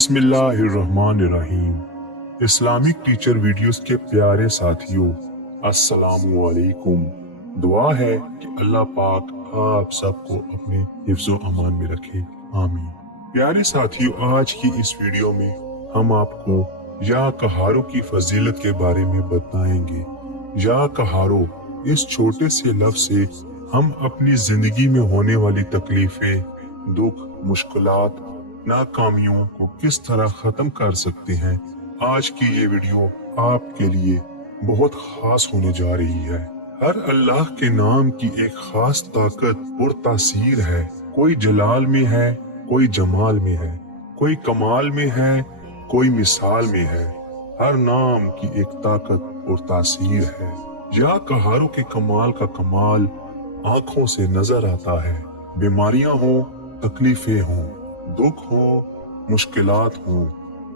बिस्मिल्लाहिर्रहमानिर्रहीम। Islamic teacher videos के प्यारे साथियों, अस्सलामु अलैकुम। दुआ है कि अल्लाह पाक आप सबको अपने हिफ्ज़ो अमान में रखे, आमीन। प्यारे साथियों, आज की इस वीडियो में हम आपको या कहारों की फजीलत के बारे में बताएंगे। या कहारों, इस छोटे से लफ्ज़ से हम अपनी जिंदगी में होने वाली तकलीफें, दुख, मुश्किलात, नाकामियों को किस तरह खत्म कर सकते हैं। आज की ये वीडियो आपके लिए बहुत खास होने जा रही है। हर अल्लाह के नाम की एक खास ताकत और तासीर है। कोई जलाल में है, कोई जमाल में है, कोई कमाल में है, कोई मिसाल में है। हर नाम की एक ताकत और तासीर है। या कहारों के कमाल का कमाल आंखों से नजर आता है। बीमारियां हो, तकलीफें हो, दुख हो, मुश्किलात हो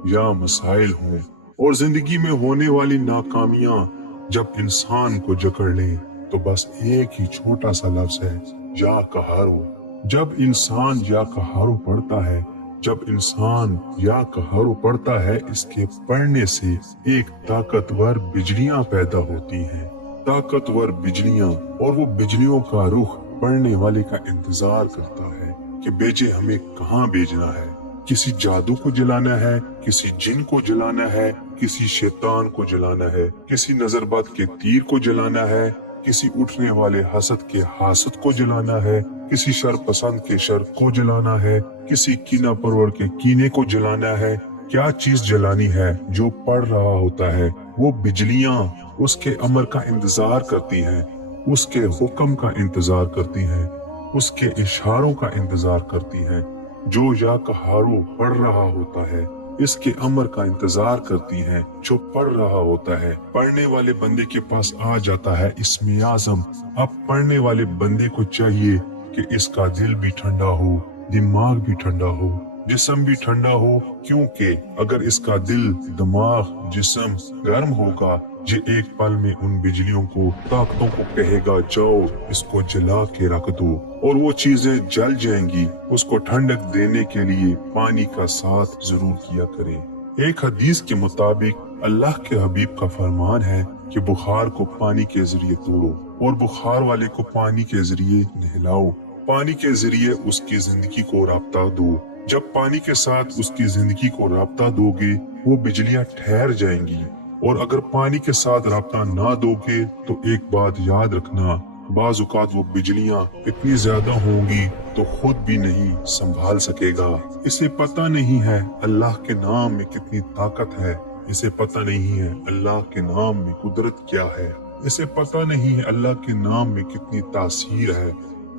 या मसाइल हो, और जिंदगी में होने वाली नाकामियां जब इंसान को जकड़ लें तो बस एक ही छोटा सा लफ्ज है, या कहारो। जब इंसान या कहारो पढ़ता है, जब इंसान या कहारो पढ़ता है, इसके पढ़ने से एक ताकतवर बिजलियां पैदा होती हैं। ताकतवर बिजलियां, और वो बिजलियों का रुख पढ़ने वाले का इंतजार करता है कि बेचे हमें कहाँ भेजना है। किसी जादू को जलाना है, किसी जिन को जलाना है, किसी शैतान को जलाना है, किसी नजरबद के तीर को जलाना है, किसी उठने वाले हसद के हासद को जलाना है, किसी शर पसंद के शर को जलाना है, किसी कीना परवर के कीने को जलाना है। क्या चीज जलानी है? जो पढ़ रहा होता है वो बिजलियां उसके अमर का इंतजार करती हैं, उसके हुक्म का इंतजार करती हैं, उसके इशारों का इंतजार करती हैं। जो या कहारो पढ़ रहा होता है इसके अमर का इंतजार करती हैं। जो पढ़ रहा होता है पढ़ने वाले बंदे के पास आ जाता है इस्मे आज़म। अब पढ़ने वाले बंदे को चाहिए कि इसका दिल भी ठंडा हो, दिमाग भी ठंडा हो, जिस्म भी ठंडा हो, क्योंकि अगर इसका दिल, दिमाग, जिस्म गर्म होगा, ये एक पल में उन बिजलियों को, ताकतों को कहेगा जाओ इसको जला के रख दो, और वो चीजें जल जाएंगी। उसको ठंडक देने के लिए पानी का साथ जरूर किया करें। एक हदीस के मुताबिक अल्लाह के हबीब का फरमान है कि बुखार को पानी के जरिए तोड़ो और बुखार वाले को पानी के जरिए नहलाओ। पानी के जरिए उसकी जिंदगी को राब्ता दो। जब पानी के साथ उसकी जिंदगी को राब्ता दोगे वो बिजलियां ठहर जाएंगी, और अगर पानी के साथ राब्ता ना दोगे तो एक बात याद रखना, बाज़ औक़ात वो बिजलियां इतनी ज्यादा होंगी तो खुद भी नहीं संभाल सकेगा। इसे पता नहीं है अल्लाह के नाम में कितनी ताकत है, इसे पता नहीं है अल्लाह के नाम में कुदरत क्या है, इसे पता नहीं है अल्लाह के नाम में कितनी तासीर है,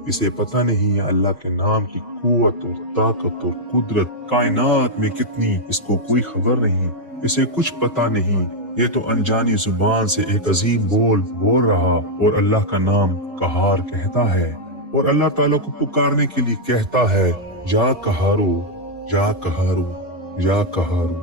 इसे पता नहीं है अल्लाह के नाम की कुव्वत और ताकत और कुदरत कायनात में कितनी, इसको कोई खबर नहीं, इसे कुछ पता नहीं। ये तो अनजानी जुबान से एक अजीम बोल रहा और अल्लाह का नाम कहार कहता है, और अल्लाह ताला को पुकारने के लिए कहता है या कहारो, या कहारो, या कहारो।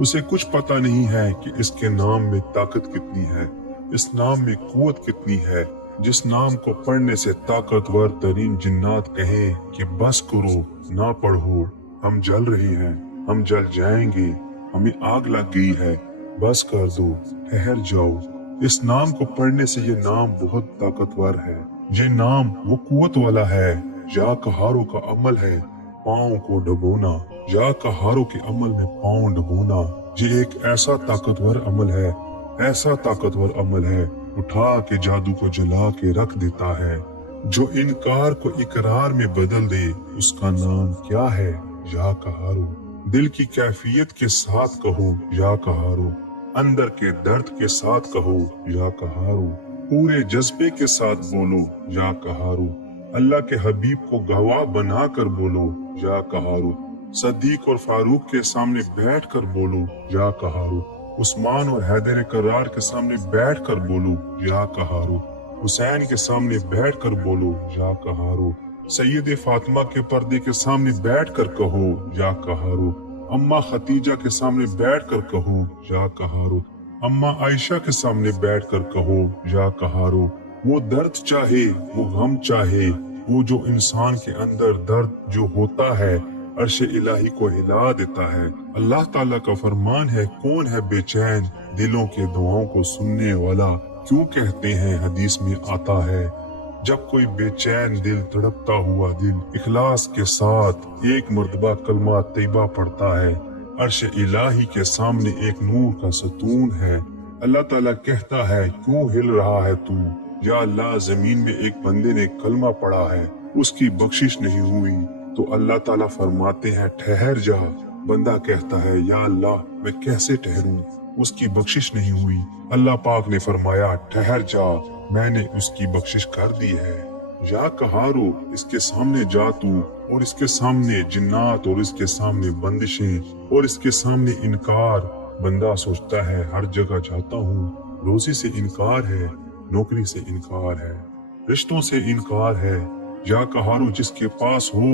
उसे कुछ पता नहीं है कि इसके नाम में ताकत कितनी है, इस नाम में कुव्वत कितनी है। जिस नाम को पढ़ने से ताकतवर तरीन जिन्नात कहे कि बस करो, ना पढ़ो, हम जल रहे हैं, हम जल जाएंगे, हमें आग लग गई है, बस कर दो, ठहर जाओ। इस नाम को पढ़ने से ये नाम बहुत ताकतवर है, ये नाम वो कुव्वत वाला है। या कहारों का अमल है पाँव को डबोना, या कहारों के अमल में पाँव डबोना। ये एक ऐसा ताकतवर अमल है, ऐसा ताकतवर अमल है, उठा के जादू को जला के रख देता है। जो इनकार को इकरार में बदल दे उसका नाम क्या है? या कहारो। दिल की कैफियत के साथ कहो या कहारो, अंदर के दर्द के साथ कहो या कहारो, पूरे जज्बे के साथ बोलो या कहारो, अल्लाह के हबीब को गवाह बना कर बोलो या कहारो, सदीक और फारूक के सामने बैठ कर बोलो या कहारो, उस्मान और हैदर करार के सामने बैठ कर बोलो या कहारो, हुसैन के सामने बैठ कर बोलो या कहारो, सैयद फातिमा के पर्दे के सामने बैठ कर कहो या कहारो, अम्मा खतीजा के सामने बैठ कर कहो या कहारो, अम्मा आयशा के सामने बैठ कर कहो या कहारो। वो दर्द चाहे, वो गम चाहे, वो जो इंसान के अंदर दर्द जो होता है अर्श इलाही को हिला देता है। अल्लाह ताला का फरमान है, कौन है बेचैन दिलों के दुआओं को सुनने वाला। क्यों कहते हैं हदीस में आता है, जब कोई बेचैन दिल तड़पता हुआ दिल इखलास के साथ एक मर्तबा कलमा तैयबा पढ़ता है, अर्श इलाही के सामने एक नूर का सतून है। अल्लाह ताला कहता है, क्यों हिल रहा है तू। या अल्लाह, जमीन में एक बंदे ने कलमा पढ़ा है, उसकी बख्शिश नहीं हुई। तो अल्लाह ताला फरमाते हैं, ठहर जा। बंदा कहता है, या अल्लाह, मैं कैसे ठहरूं, उसकी बख्शिश नहीं हुई। अल्लाह पाक ने फरमाया, ठहर जा, मैंने उसकी बख्शिश कर दी है। या कहारो, इसके सामने जा तू, और इसके सामने जिन्नात, और इसके सामने बंदिशें, और इसके सामने इनकार। बंदा सोचता है, हर जगह जाता हूँ, रोजी से इनकार है, नौकरी से इनकार है, रिश्तों से इनकार है। या कहारो, जिसके पास हो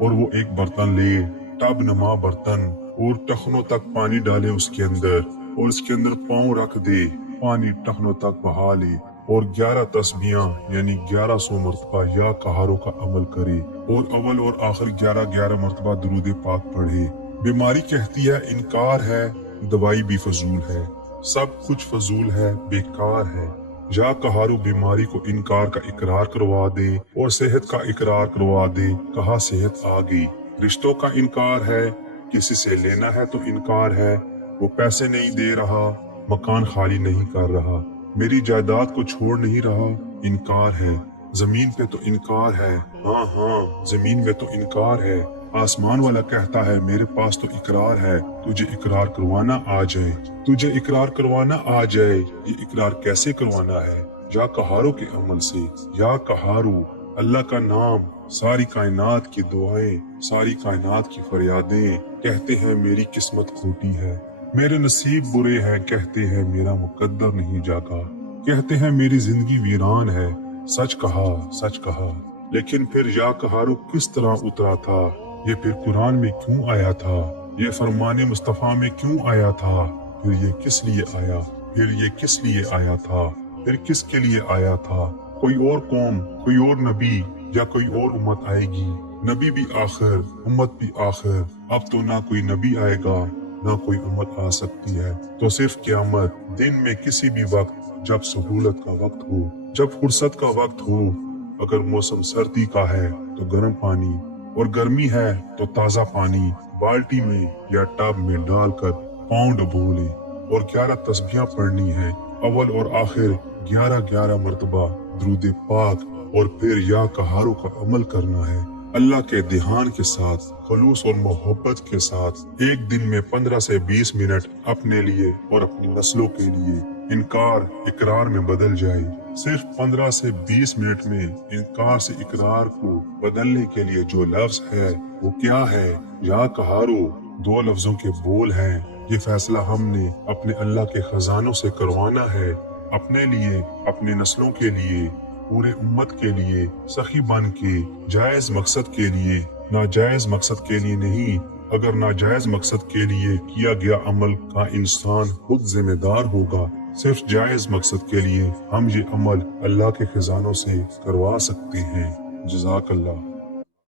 और वो एक बर्तन ले, टब नमा बर्तन, और टखनों तक पानी डाले उसके अंदर, और उसके अंदर पाँव रख दे, पानी टखनों तक बहा ले, और 11 तस्बीहां यानी 1100 मरतबा या कहारों का अमल करे, और अव्वल और आखिर 11 मरतबा दुरूद पाक पढ़े। बीमारी कहती है, इनकार है, दवाई भी फजूल है, सब कुछ फजूल है, बेकार है। या कहारू, बीमारी को इनकार का इकरार करवा दे और सेहत का इकरार करवा दे, कहा सेहत आ गई। रिश्तों का इनकार है, किसी से लेना है तो इनकार है, वो पैसे नहीं दे रहा, मकान खाली नहीं कर रहा, मेरी जायदाद को छोड़ नहीं रहा, इनकार है। जमीन पे तो इनकार है, हाँ जमीन में तो इनकार है। आसमान वाला कहता है, मेरे पास तो इकरार है, तुझे इकरार करवाना आ जाए, तुझे इकरार करवाना आ जाए। ये इकरार कैसे करवाना है? या कहारों के अमल से। या कहारू, अल्लाह का नाम, सारी कायनात की दुआएं, सारी कायनात की फरियादें, कहते हैं मेरी किस्मत खोटी है, मेरे नसीब बुरे हैं, कहते हैं मेरा मुकद्दर नहीं जागा, कहते हैं मेरी जिंदगी वीरान है, सच कहा। लेकिन फिर या कहारू किस तरह उतरा था, ये फिर कुरान में क्यों आया था, ये फरमाने मुस्तफा में क्यों आया था, फिर ये किस लिए आया, फिर ये किस लिए आया था, फिर किसके लिए आया था। कोई और कौम, कोई और नबी या कोई और उम्मत आएगी, नबी भी आखिर, उम्मत भी आखिर। अब तो ना कोई नबी आएगा, ना कोई उम्मत आ सकती है, तो सिर्फ क़यामत दिन में किसी भी वक्त, जब सहूलत का वक्त हो, जब फुर्सत का वक्त हो। अगर मौसम सर्दी का है तो गर्म पानी, और गर्मी है तो ताज़ा पानी बाल्टी में या टब में डालकर पाँव डुबो ले, और 11 तस्बीहां पढ़नी है, अव्वल और आखिर 11 मरतबा दुरूद पाक, और फिर या कहारों का अमल करना है अल्लाह के ध्यान के साथ, खलूस और मोहब्बत के साथ। एक दिन में 15 से 20 मिनट अपने लिए और अपनी नस्लों के लिए इनकार इकरार में बदल जाए। सिर्फ 15 से 20 मिनट में इनकार से इकरार को बदलने के लिए जो लफ्ज है वो क्या है? या कहारो 2 लफ्जों के बोल हैं। ये फैसला हमने अपने अल्लाह के खजानों से करवाना है, अपने लिए, अपने नस्लों के लिए, पूरे उम्मत के लिए, सखी बन के, जायज मकसद के लिए, नाजायज मकसद के लिए नहीं। अगर नाजायज मकसद के लिए किया गया अमल का इंसान खुद जिम्मेदार होगा, सिर्फ जायज मकसद के लिए हम ये अमल अल्लाह के खजानों से करवा सकते हैं। जज़ाकल्लाह।